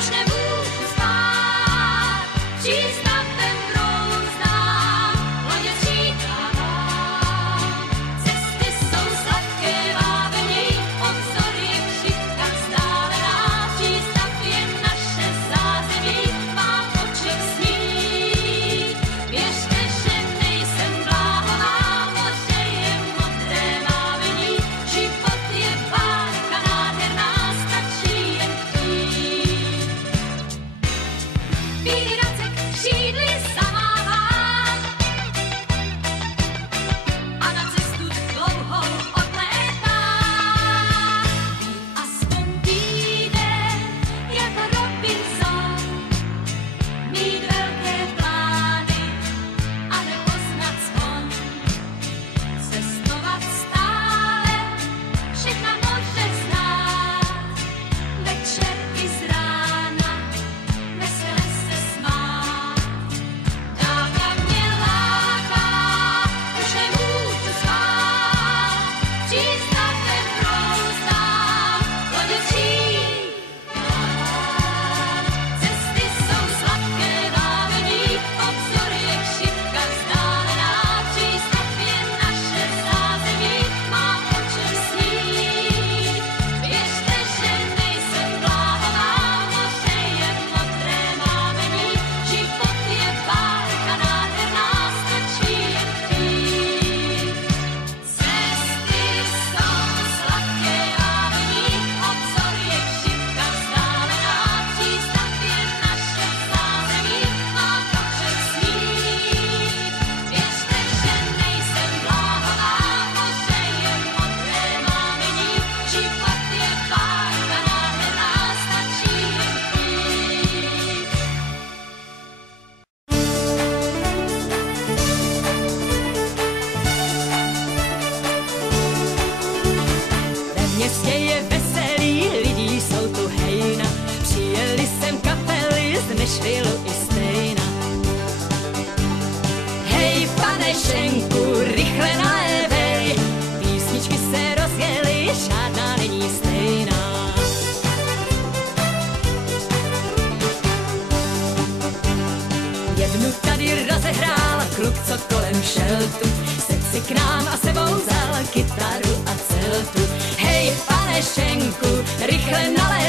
už nemůžu spát, přístavem brouzdám, lodě říkám. Cesty jsou sladké vábení, obzor je křivka vzdálená, přístav je naše zázemí, mám oči sní. Věřte, že nejsem bláhová, moře je modré mávení, život je bájka nádherná, stačí jen chtít. Bílý racek křídly zamává a na cestu dlouhou odlétá. Aspoň týden jako Robinson, mít velké plány a nepoznat zvon. Cestovat stále, všechna moře znát, večer i z rána, vesele se smát. Dálka mě láká, už nemůžu spát, přístavem brouzdám, lodě říkám. Cesty jsou sladké vábení, obzor je křivka vzdálená, přístav je naše zázemí, mám o čem snít. Věřte, že nejsem bláhová, moře je modré mávení, život je bájka nádherná, stačí jen chtít. Cesty jsou sladké vábení, obzor je křivka vzdálená, přístav je naše zázemí, mám o čem snít. Věřte, že nejsem bláhová, moře je modré mávení, život je bájka nádherná, stačí jen chtít. Ve městě je veselý, lidí jsou tu hejna. Přijeli sem kapely z Nashvillu i Stejna. Hej, pane Šenku, rychle nalévej, písničky se rozjely, žádná není stejná. Jednu tady rozehrál kluk, co kolem šel tu, sedl si k nám a sebou vzal kytaru a celtu. Hej, pane Šenku, rychle nalévej,